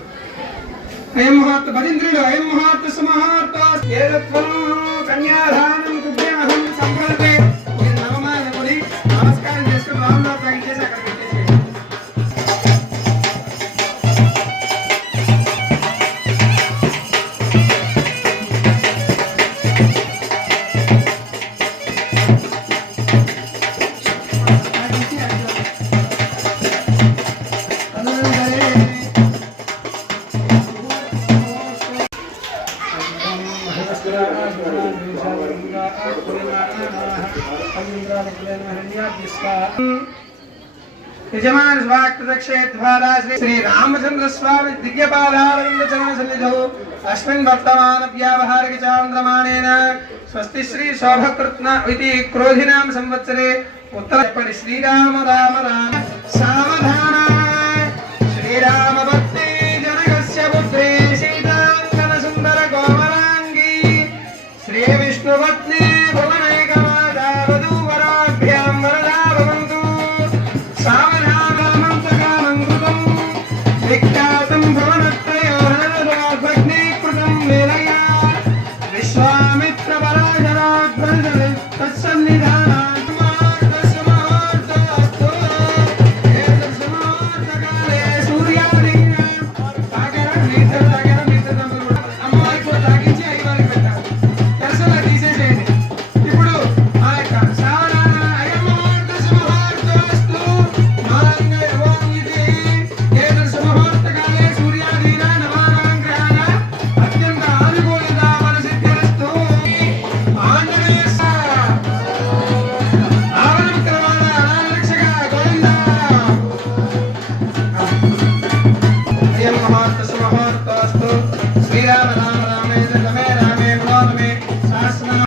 अयं मुहूर्त भजिन्द्रिणो अयं मुहूर्त सुमुहूर्त एतत्वं कन्यादानं तुभ्यमहं संकल्पे नवमानमुनि नमस्कारं చేసుకుని రామనాథ్ గారికి చేసి అక్కడ పెట్టేసేయండి. यजमान स्वाक्तक्षेद्वारा श्री रामचंद्र स्वामी दिव्यपादारविंद चरण सन्निधौ अस्मिन् वर्तमान व्यावहारिक चान्द्रमाणेन स्वस्ति श्री शोभकृत्न इति क्रोधिनाम संवत्सरे उत्तरपणि श्रीराम राम राम सावधान श्रीराम भक्ति जनकस्य पुत्री सीतांगन सुंदर कोमलांगी श्री विष्णु पत्नी भुवनैकमाता वधूवराभ्यां वरदा भवन्तु सावधानमन्तकामं कृतं विख्यातं भुवनत्रयोरनदाग्निकृतं मेलया विश्वामित्रपराशराध्वरजले तत्सन्निधानात् श्रीराम